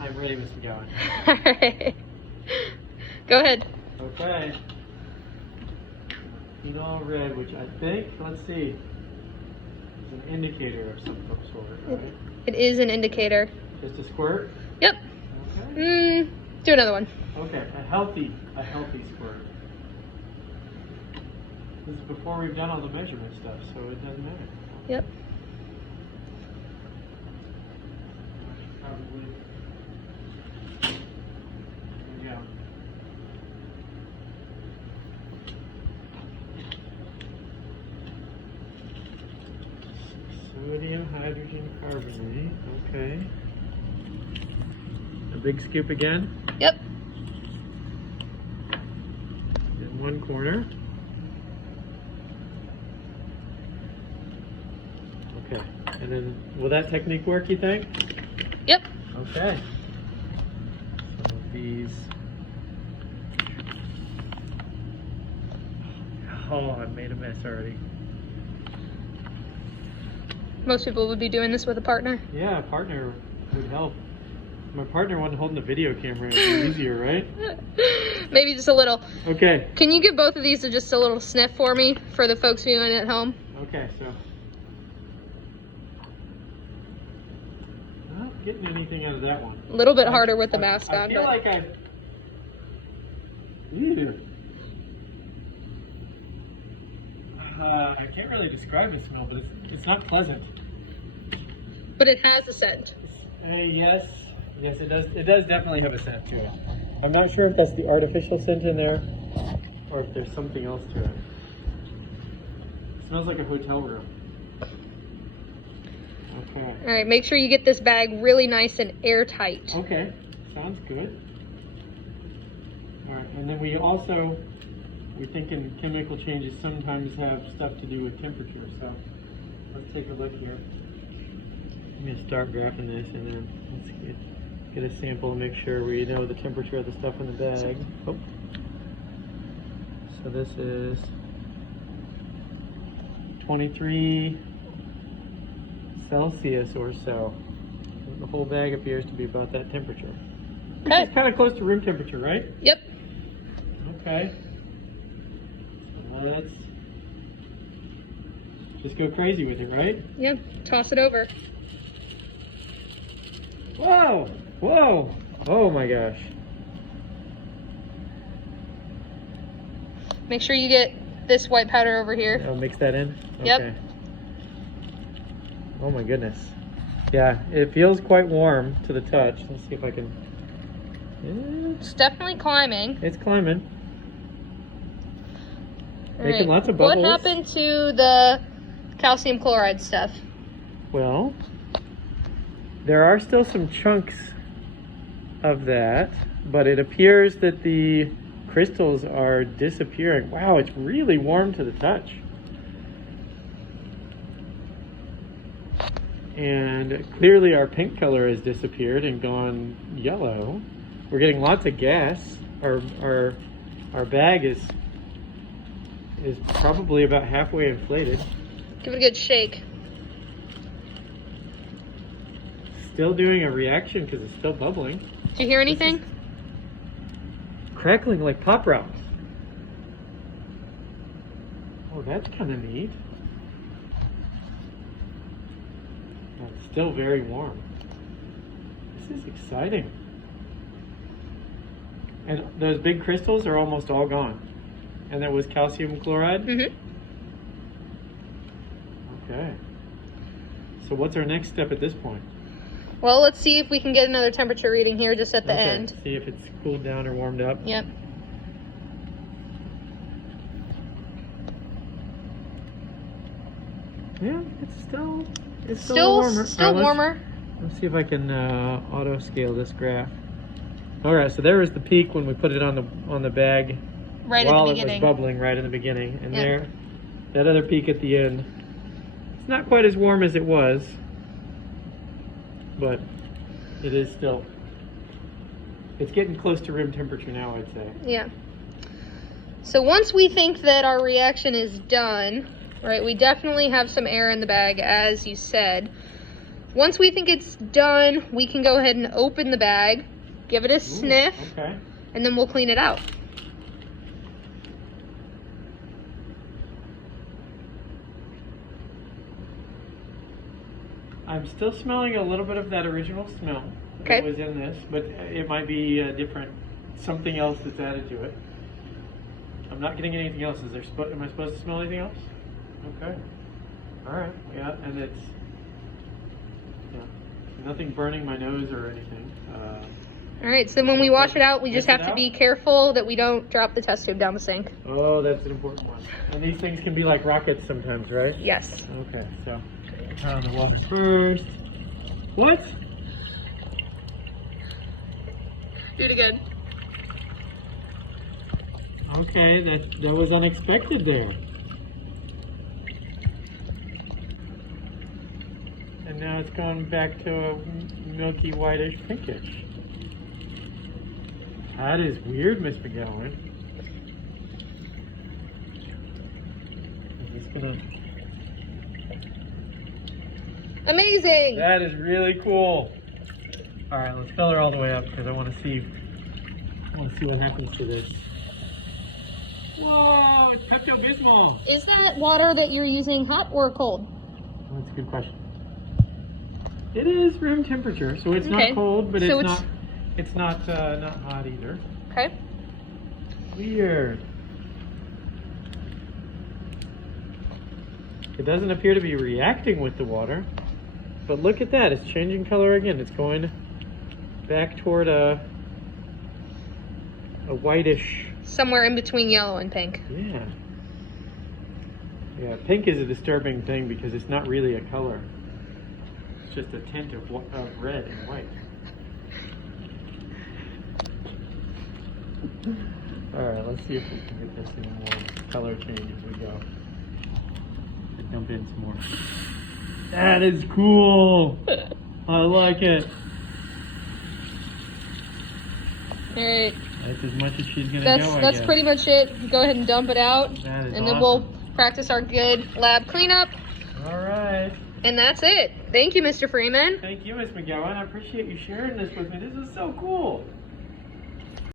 I'm ready, Mr. Gowan. Alright. Go ahead. Okay. Phenol red, which I think, let's see, is an indicator of some sort, right? It is an indicator. Just a squirt? Yep. Okay. Do another one. Okay, a healthy squirt. This is before we've done all the measurement stuff, so it doesn't matter. Yep. Probably. There we go. Sodium hydrogen carbonate. Okay. A big scoop again. Yep. In one corner. Okay. And then, will that technique work, you think? Yep. Okay. Some of these. Oh, I made a mess already. Most people would be doing this with a partner. Yeah, a partner would help. My partner wasn't holding the video camera. It'd be easier, right? Maybe just a little. Okay. Can you give both of these just a little sniff for me for the folks viewing at home? Okay, so. Not getting anything out of that one. A little bit harder with the mask on. I feel like I. Ew. I can't really describe the smell, but it's not pleasant. But it has a scent. Yes, it does. It does definitely have a scent to it. I'm not sure if that's the artificial scent in there, or if there's something else to it. It smells like a hotel room. Okay. All right, make sure you get this bag really nice and airtight. Okay, sounds good. All right, and then we're thinking chemical changes sometimes have stuff to do with temperature. So let's take a look here. I'm going to start graphing this, and then let's get a sample and make sure we know the temperature of the stuff in the bag. Oh. So this is 23 Celsius or so. The whole bag appears to be about that temperature. Which is kind of close to room temperature, right? Yep. Okay. So let's just go crazy with it, right? Yep. Toss it over. Whoa! Whoa! Oh my gosh. Make sure you get this white powder over here. I'll mix that in? Yep. Okay. Oh my goodness. Yeah, it feels quite warm to the touch. Let's see if I can... It's definitely climbing. It's climbing. All Making right. lots of bubbles. What happened to the calcium chloride stuff? Well, there are still some chunks of that, but it appears that the crystals are disappearing. Wow, it's really warm to the touch. And clearly our pink color has disappeared and gone yellow. We're getting lots of gas. Our bag is probably about halfway inflated. Give it a good shake. Still doing a reaction because it's still bubbling. Do you hear anything? Crackling like pop rocks. Oh, that's kind of neat. It's still very warm. This is exciting. And those big crystals are almost all gone. And that was calcium chloride? Mm-hmm. Okay. So what's our next step at this point? Well, let's see if we can get another temperature reading here just at the end. See if it's cooled down or warmed up. Yep. Yeah, it's still warmer. Still warmer. Let's see if I can auto scale this graph. All right, so there was the peak when we put it on the bag. Right at the while beginning. it was bubbling right in the beginning, and Yep. there, that other peak at the end. It's not quite as warm as it was, but it is still. It's getting close to room temperature now, I'd say. Yeah. So once we think that our reaction is done, right, we definitely have some air in the bag, as you said. Once we think it's done, we can go ahead and open the bag, give it a sniff, Okay. and then we'll clean it out. I'm still smelling a little bit of that original smell Okay. that was in this, but it might be different, something else that's added to it. I'm not getting anything else. Is there? Am I supposed to smell anything else? Okay. All right. Yeah, and it's nothing burning my nose or anything. All right, so when we wash it out, we just Rinse have it to be out? careful that we don't drop the test tube down the sink. Oh, that's an important one. And these things can be like rockets sometimes, right? Yes. Okay, so turn on the water first. What? Do it again. Okay, that was unexpected there. And now it's going back to a milky whitish pinkish. That is weird, Miss McGowan. I'm just gonna. Amazing. That is really cool. All right, let's fill her all the way up because I want to see. What happens to this. Whoa! It's Pepto-Bismol. Is that water that you're using hot or cold? That's a good question. It is room temperature, so it's Okay. not cold, but So it's not hot either. Okay. Weird. It doesn't appear to be reacting with the water, but look at that. It's changing color again. It's going back toward a whitish. Somewhere in between yellow and pink. Yeah. Yeah, pink is a disturbing thing because it's not really a color. It's just a tint of red and white. Alright, let's see if we can get this any more color change as we go. Dump in some more. That is cool! I like it. Alright. That's as much as she's gonna That's go, I that's guess. pretty much it. Go ahead and dump it out. That is And then we'll awesome. practice our good lab cleanup. Alright. And that's it. Thank you, Mr. Freeman. Thank you, Miss McGowan. I appreciate you sharing this with me. This is so cool.